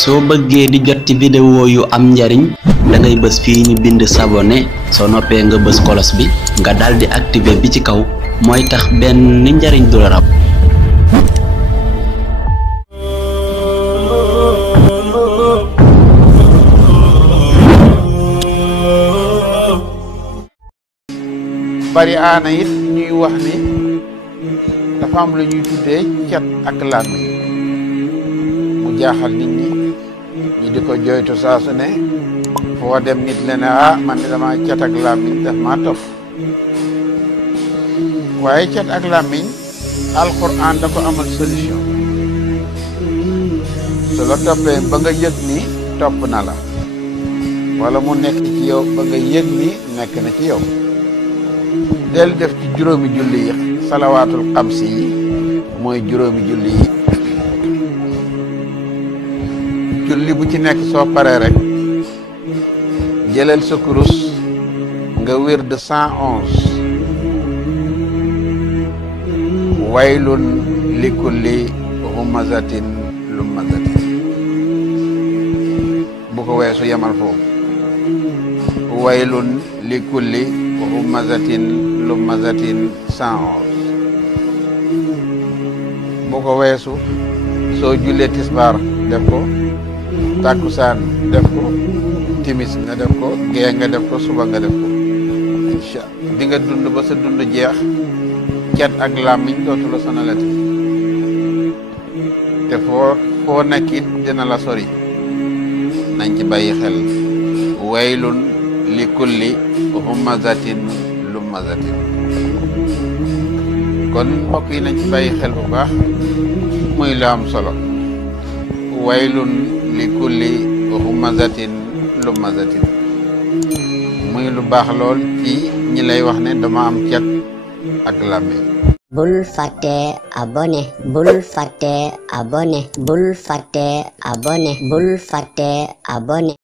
soo bëggee di jot ci vidéo yu am njariñ da ngay bës fii ñu bind s'abonner soo noppee nga bës kolos bi nga daldi activer bi ci kaw mooy tax benn njariñ du la rab. bari aana it ñuy wax ni dafa am lu ñuy tuddee cat ak làmmiñ mu jaaxal nit ñi di ko joytu saa su ne foo dem nit le ne man de dama cat ak làmmiñ daf maa topp waaye cat ak làmmiñ alxuraan da ko amal solution su la toppee ba nga yëg ni topp na la wala mu nekk ci yow ba nga yëg ni nekk na ci yow del def ci juróomi julli yi salawaatul xamsi yi mooy juróomi julli yi julli bu ci nekk soo paree rek jëlal sa kurus nga wér de 111 waylun li kulli humazatin lumazatin bu ko weesu yemal foofu waylun li kulli humazatin lumazatin 111 bu ko weesu soo jullee tisbaar def ko takkusaan def ko timis nga def ko gee nga def ko suba nga def ko incha di nga dund ba sa dund jeex cat ak làmmiñ dootu la sonalati te foo nekk it dina la sori nañ ci bàyyi xel waylun li kulli humazatin lumazatin kon mbokk yi nañ ci bàyyi xel bu baax muy lu am solo waylun li kulli humazatin lumazatin muy lu baax lool ci ñi lay wax ne dama am cat ak làmmiñ. bul fàtte abonné bul fàtte abonné bul fàtte abonné bul fàtte abonné